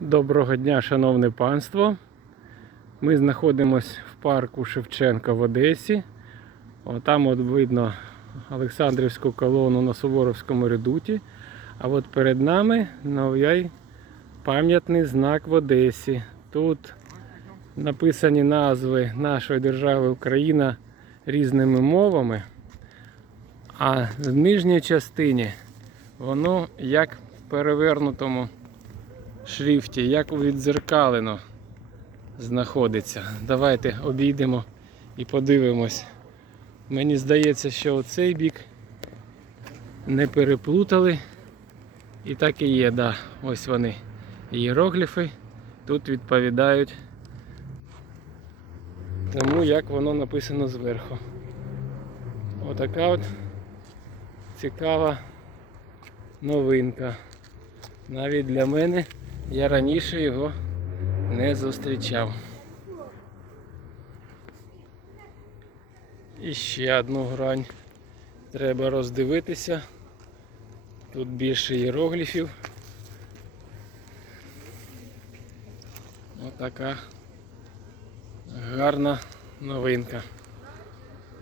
Доброго дня, шановне панство. Ми знаходимося в парку Шевченка в Одесі. Отам от видно Олександрівську колону на Суворовському редуті. А от перед нами новий пам'ятний знак в Одесі. Тут написані назви нашої держави Україна різними мовами. А в нижній частині воно як перевернутому шрифті, як відзеркалено знаходиться. Давайте обійдемо і подивимось. Мені здається, що оцей бік не переплутали. І так і є, да. Ось вони. Іерогліфи тут відповідають тому, як воно написано зверху. Отака от цікава новинка. Навіть для мене я раніше його не зустрічав. І ще одну грань треба роздивитися. Тут більше іерогліфів. Отака гарна новинка.